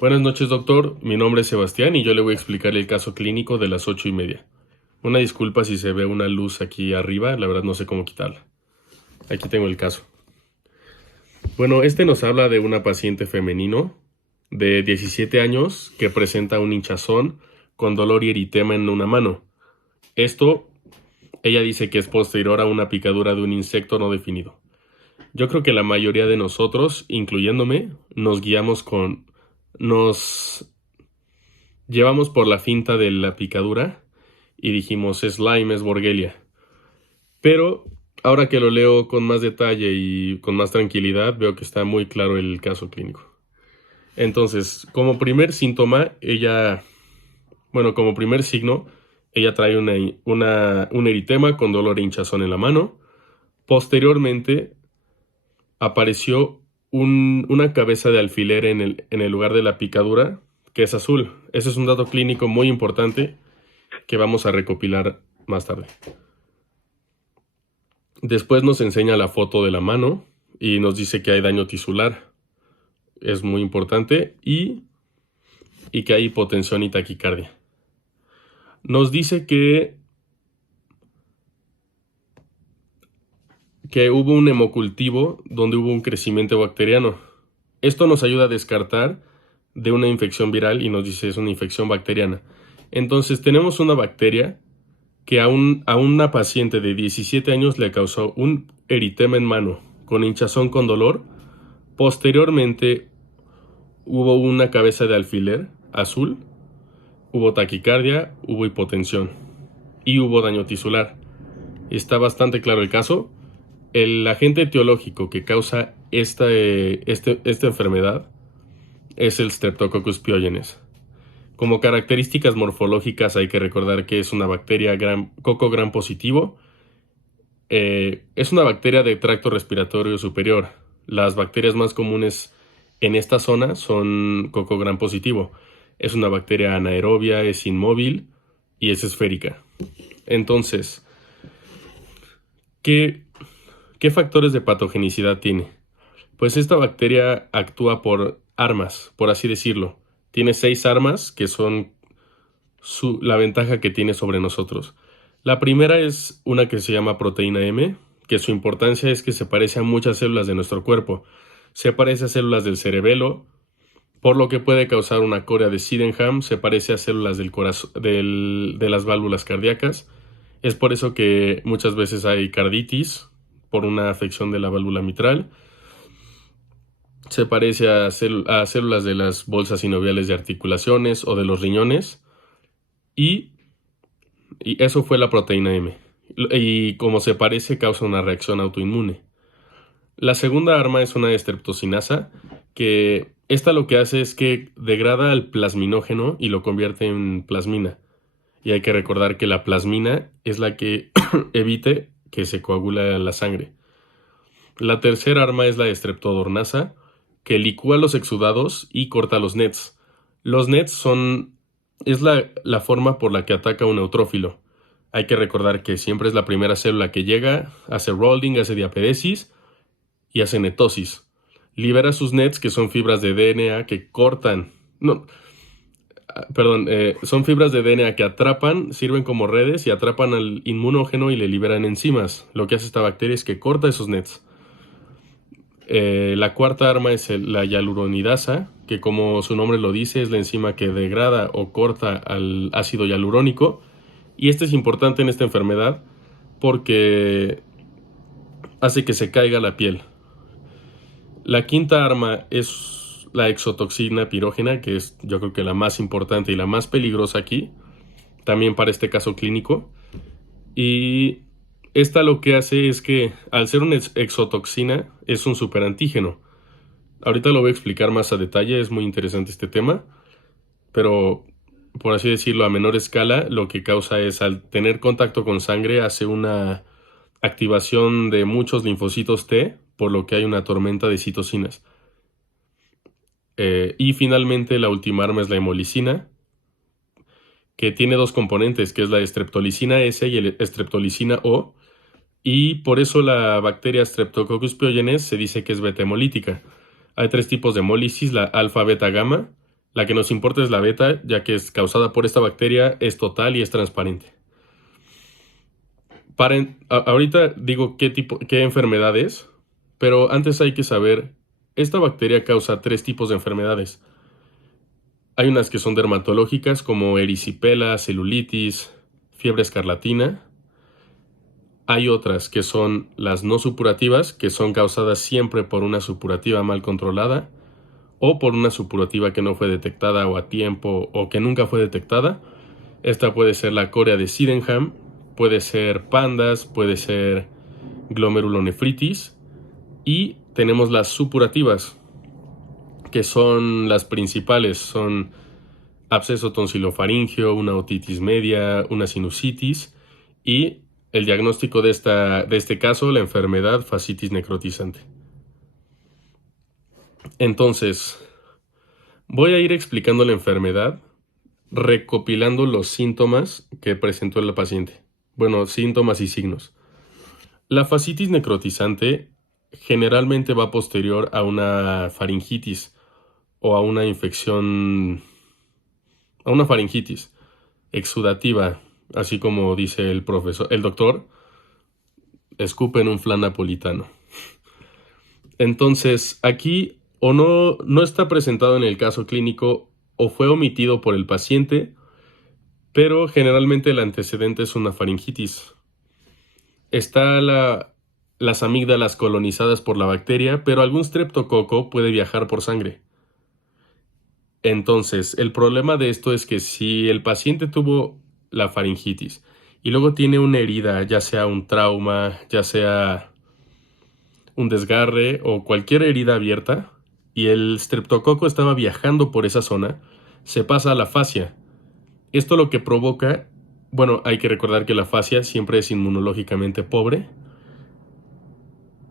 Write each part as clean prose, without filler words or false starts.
Buenas noches, doctor. Mi nombre es Sebastián y yo le voy a explicar el caso clínico de las 8:30. Una disculpa si se ve una luz aquí arriba, la verdad no sé cómo quitarla. Aquí tengo el caso. Bueno, este nos habla de una paciente femenino de 17 años que presenta un hinchazón con dolor y eritema en una mano. Esto, ella dice que es posterior a una picadura de un insecto no definido. Yo creo que la mayoría de nosotros, incluyéndome, nos llevamos por la finta de la picadura y dijimos es Lyme, es Borrelia. Pero ahora que lo leo con más detalle y con más tranquilidad, veo que está muy claro el caso clínico. Entonces, como primer síntoma, como primer signo, ella trae un eritema con dolor e hinchazón en la mano. Posteriormente, apareció una cabeza de alfiler en el lugar de la picadura, que es azul. Ese es un dato clínico muy importante que vamos a recopilar más tarde. Después nos enseña la foto de la mano y nos dice que hay daño tisular. Es muy importante y que hay hipotensión y taquicardia. Nos dice que hubo un hemocultivo donde hubo un crecimiento bacteriano. Esto nos ayuda a descartar de una infección viral y nos dice es una infección bacteriana. Entonces tenemos una bacteria que a una paciente de 17 años le causó un eritema en mano con hinchazón con dolor. Posteriormente hubo una cabeza de alfiler azul, hubo taquicardia, hubo hipotensión y hubo daño tisular. Está bastante claro el caso. El agente etiológico que causa esta enfermedad es el Streptococcus pyogenes. Como características morfológicas hay que recordar que es una bacteria coco gram positivo. Es una bacteria de tracto respiratorio superior. Las bacterias más comunes en esta zona son coco gram positivo. Es una bacteria anaerobia, es inmóvil y es esférica. Entonces, ¿qué factores de patogenicidad tiene? Pues esta bacteria actúa por armas, por así decirlo. Tiene 6 armas que son la ventaja que tiene sobre nosotros. La primera es una que se llama proteína M, que su importancia es que se parece a muchas células de nuestro cuerpo. Se parece a células del cerebelo, por lo que puede causar una corea de Sydenham, se parece a células del corazón, de las válvulas cardíacas. Es por eso que muchas veces hay carditis por una afección de la válvula mitral. Se parece a células de las bolsas sinoviales de articulaciones o de los riñones. Y eso fue la proteína M. Y como se parece, causa una reacción autoinmune. La segunda arma es una streptocinasa, que esta lo que hace es que degrada al plasminógeno y lo convierte en plasmina. Y hay que recordar que la plasmina es la que evite que se coagule la sangre. La tercera arma es la streptodornasa, que licúa los exudados y corta los nets. Los nets es la forma por la que ataca un neutrófilo. Hay que recordar que siempre es la primera célula que llega, hace rolling, hace diapedesis y hace netosis. Libera sus nets, que son fibras de DNA que cortan. No, perdón, son fibras de DNA que atrapan, sirven como redes y atrapan al inmunógeno y le liberan enzimas. Lo que hace esta bacteria es que corta esos nets. La cuarta arma es la hialuronidasa, que como su nombre lo dice, es la enzima que degrada o corta al ácido hialurónico. Y este es importante en esta enfermedad porque hace que se caiga la piel. La quinta arma es la exotoxina pirógena, que es yo creo que la más importante y la más peligrosa aquí, también para este caso clínico. Y esta lo que hace es que al ser una exotoxina es un superantígeno. Ahorita lo voy a explicar más a detalle, es muy interesante este tema, pero por así decirlo a menor escala, lo que causa es al tener contacto con sangre hace una activación de muchos linfocitos T, por lo que hay una tormenta de citocinas. Y finalmente la última arma es la hemolicina, que tiene dos componentes, que es la streptolicina S y el streptolicina O, y por eso la bacteria Streptococcus pyogenes se dice que es beta hemolítica. Hay 3 tipos de hemólisis, la alfa, beta, gamma, La que nos importa es la beta, ya que es causada por esta bacteria, es total y es transparente. Ahorita digo qué enfermedad es, pero antes hay que saber, esta bacteria causa 3 tipos de enfermedades. Hay unas que son dermatológicas, como erisipela, celulitis, fiebre escarlatina. Hay otras que son las no supurativas, que son causadas siempre por una supurativa mal controlada o por una supurativa que no fue detectada o a tiempo o que nunca fue detectada. Esta puede ser la corea de Sydenham, puede ser pandas, puede ser glomerulonefritis, y tenemos las supurativas, que son las principales, son absceso tonsilofaringeo, una otitis media, una sinusitis y el diagnóstico de este caso, la enfermedad fascitis necrotizante. Entonces, voy a ir explicando la enfermedad, recopilando los síntomas que presentó el paciente. Bueno, síntomas y signos. La fascitis necrotizante generalmente va posterior a una faringitis o a una infección, a una faringitis exudativa, así como dice el doctor, escupe en un flan napolitano. Entonces, aquí o no está presentado en el caso clínico o fue omitido por el paciente, pero generalmente el antecedente es una faringitis. Está las amígdalas colonizadas por la bacteria, pero algún streptococo puede viajar por sangre. Entonces, el problema de esto es que si el paciente tuvo la faringitis y luego tiene una herida, ya sea un trauma, ya sea un desgarre o cualquier herida abierta, y el streptococo estaba viajando por esa zona, se pasa a la fascia. Esto lo que provoca, bueno, hay que recordar que la fascia siempre es inmunológicamente pobre.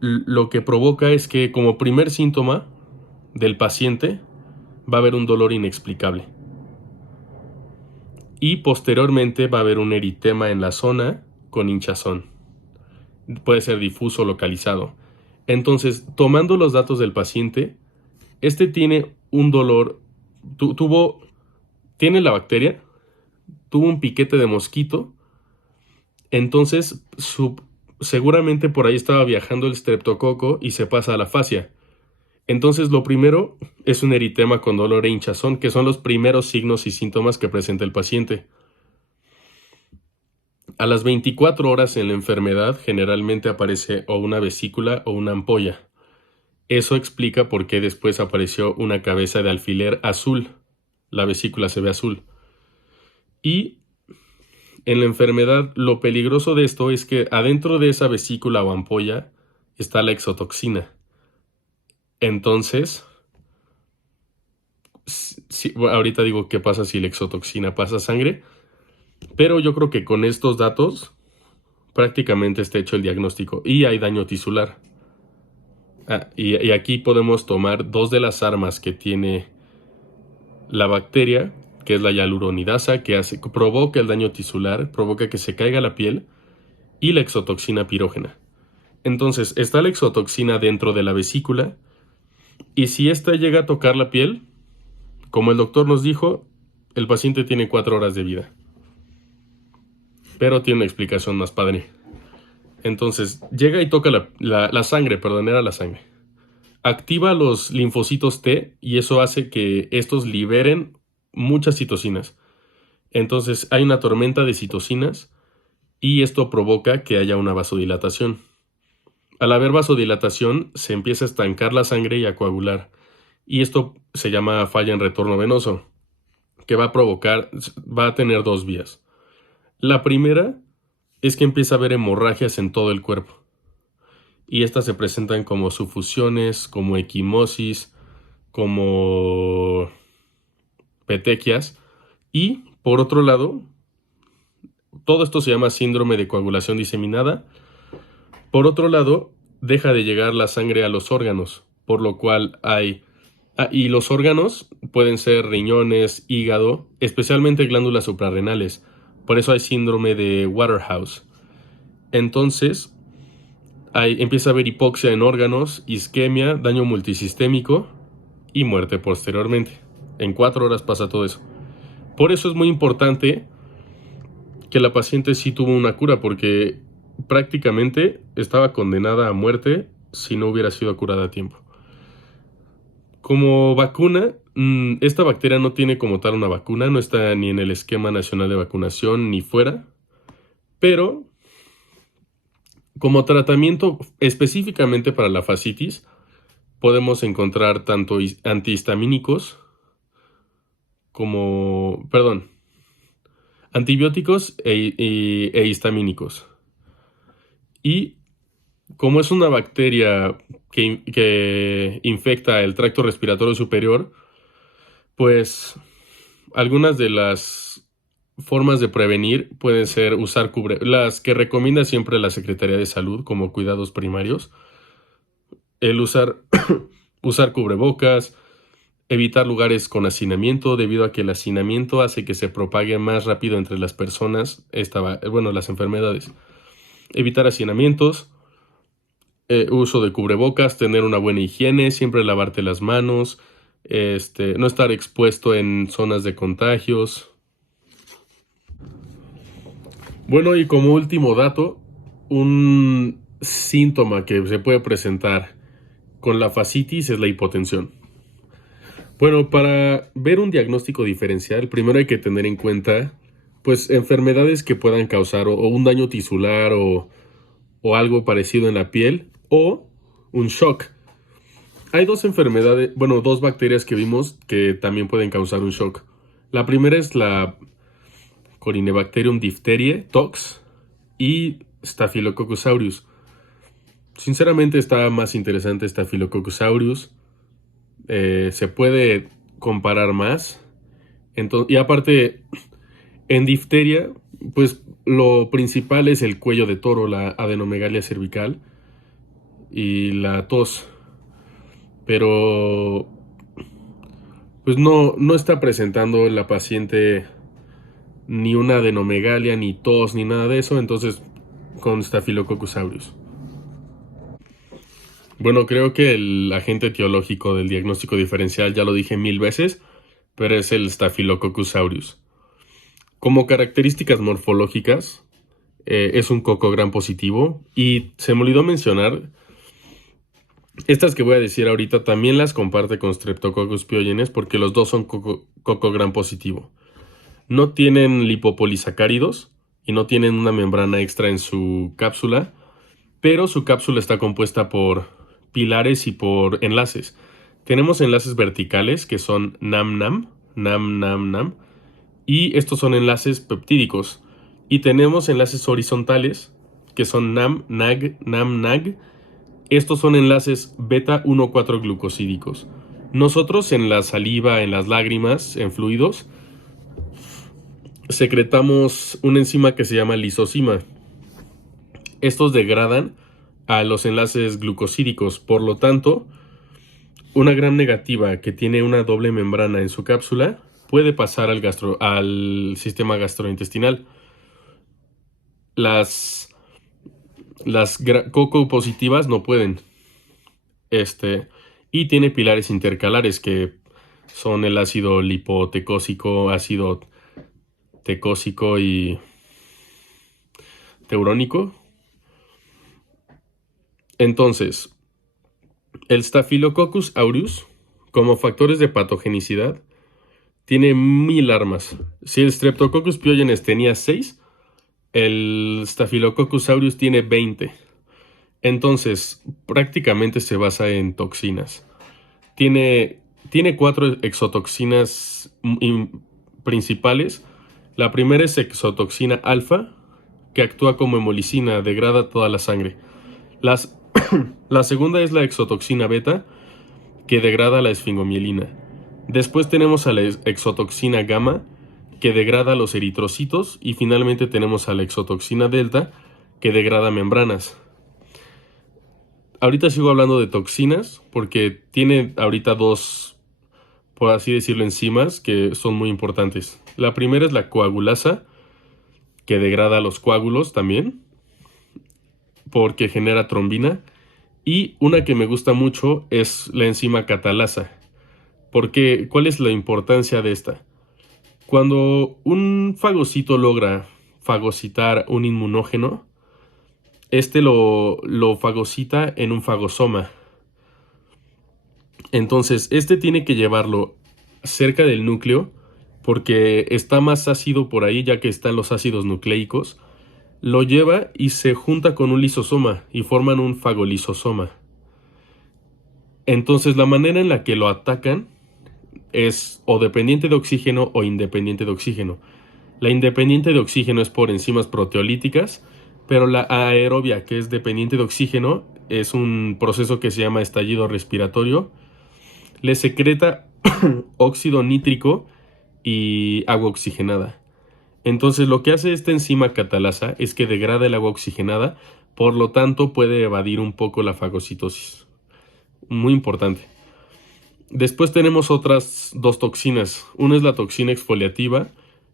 Lo que provoca es que como primer síntoma del paciente va a haber un dolor inexplicable. Y posteriormente va a haber un eritema en la zona con hinchazón. Puede ser difuso o localizado. Entonces, tomando los datos del paciente, este tiene un dolor, tiene la bacteria, tuvo un piquete de mosquito, entonces seguramente por ahí estaba viajando el streptococo y se pasa a la fascia. Entonces lo primero es un eritema con dolor e hinchazón, que son los primeros signos y síntomas que presenta el paciente. A las 24 horas en la enfermedad generalmente aparece o una vesícula o una ampolla. Eso explica por qué después apareció una cabeza de alfiler azul. La vesícula se ve azul. Y en la enfermedad lo peligroso de esto es que adentro de esa vesícula o ampolla está la exotoxina. Entonces, ahorita digo qué pasa si la exotoxina pasa a sangre, pero yo creo que con estos datos prácticamente está hecho el diagnóstico y hay daño tisular. Y aquí podemos tomar 2 de las armas que tiene la bacteria, que es la hialuronidasa, que provoca el daño tisular, provoca que se caiga la piel, y la exotoxina pirógena. Entonces, está la exotoxina dentro de la vesícula, y si ésta llega a tocar la piel, como el doctor nos dijo, el paciente tiene 4 horas de vida. Pero tiene una explicación más padre. Entonces, llega y toca la sangre, era la sangre. Activa los linfocitos T y eso hace que estos liberen muchas citocinas. Entonces, hay una tormenta de citocinas y esto provoca que haya una vasodilatación. Al haber vasodilatación, se empieza a estancar la sangre y a coagular. Y esto se llama falla en retorno venoso, que va a tener 2 vías. La primera es que empieza a haber hemorragias en todo el cuerpo. Y estas se presentan como sufusiones, como equimosis, como petequias. Y, por otro lado, todo esto se llama síndrome de coagulación diseminada. Por otro lado, deja de llegar la sangre a los órganos, por lo cual y los órganos pueden ser riñones, hígado, especialmente glándulas suprarrenales. Por eso hay síndrome de Waterhouse. Entonces, empieza a haber hipoxia en órganos, isquemia, daño multisistémico y muerte posteriormente. En 4 horas pasa todo eso. Por eso es muy importante que la paciente sí tuvo una cura, porque prácticamente estaba condenada a muerte si no hubiera sido curada a tiempo. Como vacuna, esta bacteria no tiene como tal una vacuna, no está ni en el esquema nacional de vacunación ni fuera, pero como tratamiento específicamente para la fascitis, podemos encontrar tanto antihistamínicos antibióticos e histamínicos. Y como es una bacteria que infecta el tracto respiratorio superior, pues algunas de las formas de prevenir pueden ser usar las que recomienda siempre la Secretaría de Salud como cuidados primarios, el usar cubrebocas, evitar lugares con hacinamiento, debido a que el hacinamiento hace que se propague más rápido entre las personas, las enfermedades. Evitar hacinamientos, uso de cubrebocas, tener una buena higiene, siempre lavarte las manos, no estar expuesto en zonas de contagios. Bueno, y como último dato, un síntoma que se puede presentar con la fascitis es la hipotensión. Bueno, para ver un diagnóstico diferencial, primero hay que tener en cuenta, pues, enfermedades que puedan causar o un daño tisular o algo parecido en la piel o un shock. Hay dos bacterias que vimos que también pueden causar un shock. La primera es la Corynebacterium diphtheriae, TOX, y Staphylococcus aureus. Sinceramente está más interesante Staphylococcus aureus. Se puede comparar más. Y aparte, en difteria, pues lo principal es el cuello de toro, la adenomegalia cervical y la tos. Pero pues no está presentando la paciente ni una adenomegalia, ni tos, ni nada de eso, entonces con Staphylococcus aureus. Bueno, creo que el agente etiológico del diagnóstico diferencial ya lo dije 1000 veces, pero es el Staphylococcus aureus. Como características morfológicas, es un coco gram positivo, y se me olvidó mencionar, estas que voy a decir ahorita también las comparte con Streptococcus pyogenes porque los dos son coco gram positivo. No tienen lipopolisacáridos y no tienen una membrana extra en su cápsula, pero su cápsula está compuesta por pilares y por enlaces. Tenemos enlaces verticales que son NAM-NAM, NAM-NAM-NAM, y estos son enlaces peptídicos. Y tenemos enlaces horizontales que son NAM-NAG, NAM-NAG. Estos son enlaces beta-1,4 glucosídicos. Nosotros en la saliva, en las lágrimas, en fluidos, secretamos una enzima que se llama lisozima. Estos degradan a los enlaces glucosídicos, por lo tanto, una gram negativa que tiene una doble membrana en su cápsula puede pasar al sistema gastrointestinal. Las coco positivas no pueden. Y tiene pilares intercalares que son el ácido lipotecósico, ácido tecósico y teurónico. Entonces, el Staphylococcus aureus, como factores de patogenicidad, tiene 1000 armas. Si el Streptococcus pyogenes tenía 6, el Staphylococcus aureus tiene 20. Entonces, prácticamente se basa en toxinas. Tiene 4 exotoxinas principales. La primera es exotoxina alfa, que actúa como hemolicina, degrada toda la sangre. La segunda es la exotoxina beta, que degrada la esfingomielina. Después tenemos a la exotoxina gamma, que degrada los eritrocitos. Y finalmente tenemos a la exotoxina delta, que degrada membranas. Ahorita sigo hablando de toxinas porque tiene ahorita 2, por así decirlo, enzimas que son muy importantes. La primera es la coagulasa, que degrada los coágulos también, porque genera trombina. Y una que me gusta mucho es la enzima catalasa, ¿Por qué? ¿Cuál es la importancia de esta? Cuando un fagocito logra fagocitar un inmunógeno, este lo fagocita en un fagosoma. Entonces, este tiene que llevarlo cerca del núcleo porque está más ácido por ahí, ya que están los ácidos nucleicos. Lo lleva y se junta con un lisosoma y forman un fagolisosoma. Entonces, la manera en la que lo atacan es o dependiente de oxígeno o independiente de oxígeno. La independiente de oxígeno es por enzimas proteolíticas, pero la aerobia, que es dependiente de oxígeno, es un proceso que se llama estallido respiratorio. Le secreta óxido nítrico y agua oxigenada. Entonces lo que hace esta enzima catalasa es que degrada el agua oxigenada, por lo tanto puede evadir un poco la fagocitosis. Muy importante. Después tenemos otras dos toxinas. Una es la toxina exfoliativa,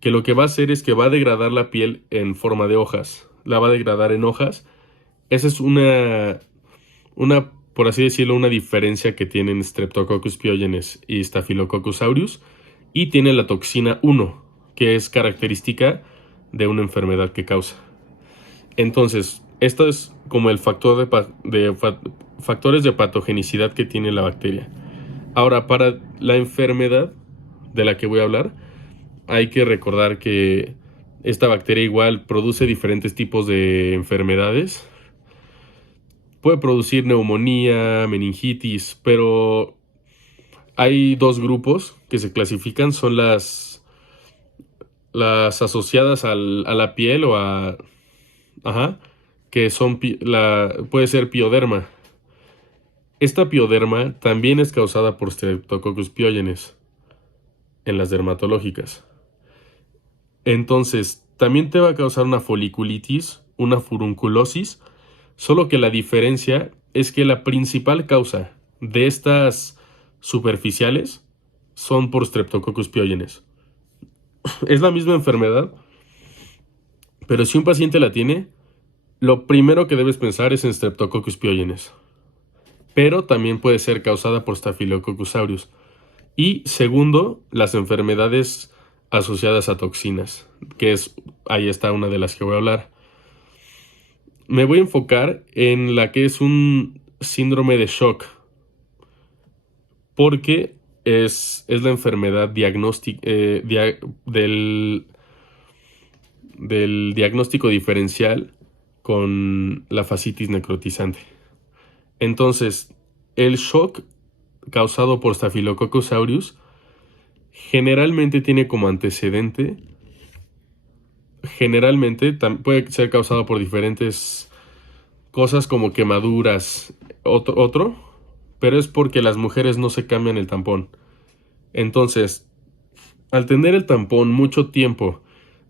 que lo que va a hacer es que va a degradar la piel en forma de hojas. La va a degradar en hojas. Esa es por así decirlo, una diferencia que tienen Streptococcus pyogenes y Staphylococcus aureus. Y tiene la toxina 1, que es característica de una enfermedad que causa. Entonces, esto es como el factores de patogenicidad que tiene la bacteria. Ahora, para la enfermedad de la que voy a hablar, hay que recordar que esta bacteria igual produce diferentes tipos de enfermedades. Puede producir neumonía, meningitis, pero hay dos grupos que se clasifican, son las asociadas a la piel o a... Ajá, que son puede ser pioderma. Esta pioderma también es causada por Streptococcus pyogenes en las dermatológicas. Entonces, también te va a causar una foliculitis, una furunculosis, solo que la diferencia es que la principal causa de estas superficiales son por Streptococcus pyogenes. Es la misma enfermedad, pero si un paciente la tiene, lo primero que debes pensar es en Streptococcus pyogenes. Pero también puede ser causada por Staphylococcus aureus. Y segundo, las enfermedades asociadas a toxinas, ahí está una de las que voy a hablar. Me voy a enfocar en la que es un síndrome de shock, porque es la enfermedad del diagnóstico diferencial con la fascitis necrotizante. Entonces, el shock causado por Staphylococcus aureus generalmente tiene como antecedente, puede ser causado por diferentes cosas como quemaduras, pero es porque las mujeres no se cambian el tampón. Entonces, al tener el tampón mucho tiempo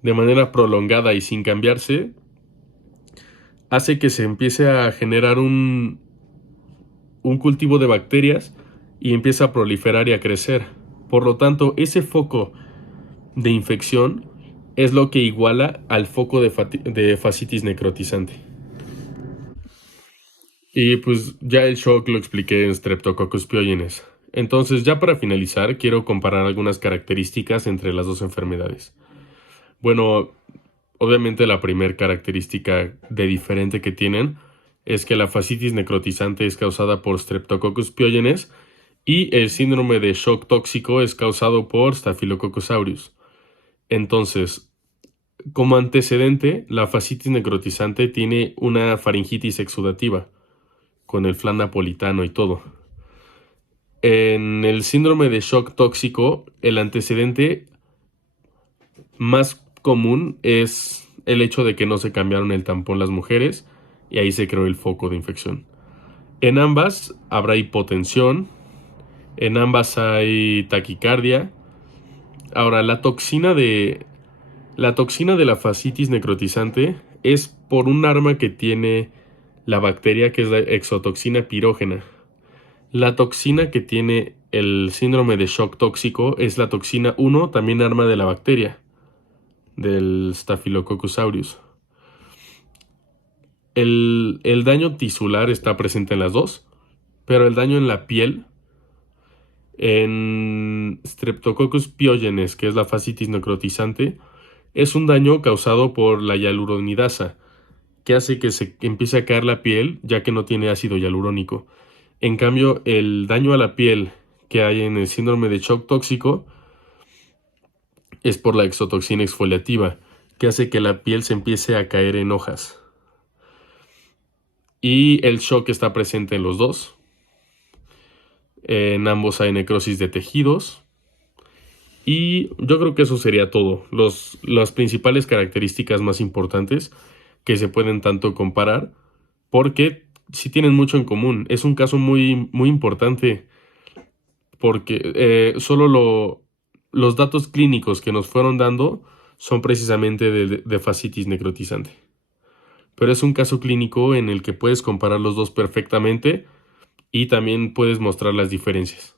de manera prolongada y sin cambiarse, hace que se empiece a generar un cultivo de bacterias y empieza a proliferar y a crecer. Por lo tanto, ese foco de infección es lo que iguala al foco de fascitis necrotizante. Y pues ya el shock lo expliqué en Streptococcus pyogenes. Entonces, ya para finalizar, quiero comparar algunas características entre las dos enfermedades. Bueno, obviamente la primera característica de diferente que tienen es que la fascitis necrotizante es causada por Streptococcus pyogenes y el síndrome de shock tóxico es causado por Staphylococcus aureus. Entonces, como antecedente, la fascitis necrotizante tiene una faringitis exudativa, con el flan napolitano y todo. En el síndrome de shock tóxico, el antecedente más común es el hecho de que no se cambiaron el tampón las mujeres y ahí se creó el foco de infección. En ambas habrá hipotensión, en ambas hay taquicardia. Ahora, la toxina de la fascitis necrotizante es por un arma que tiene la bacteria, que es la exotoxina pirógena. La toxina que tiene el síndrome de shock tóxico es la toxina 1, también arma de la bacteria, del Staphylococcus aureus. El daño tisular está presente en las dos, pero el daño en la piel En Streptococcus pyogenes, que es la fascitis necrotizante, es un daño causado por la hialuronidasa, que hace que se empiece a caer la piel ya que no tiene ácido hialurónico. En cambio, el daño a la piel que hay en el síndrome de shock tóxico es por la exotoxina exfoliativa, que hace que la piel se empiece a caer en hojas. Y el shock está presente en los dos. En ambos hay necrosis de tejidos. Y yo creo que eso sería todo. Las principales características más importantes que se pueden tanto comparar, porque sí tienen mucho en común. Es un caso muy, muy importante porque los datos clínicos que nos fueron dando son precisamente de fascitis necrotizante. Pero es un caso clínico en el que puedes comparar los dos perfectamente y también puedes mostrar las diferencias.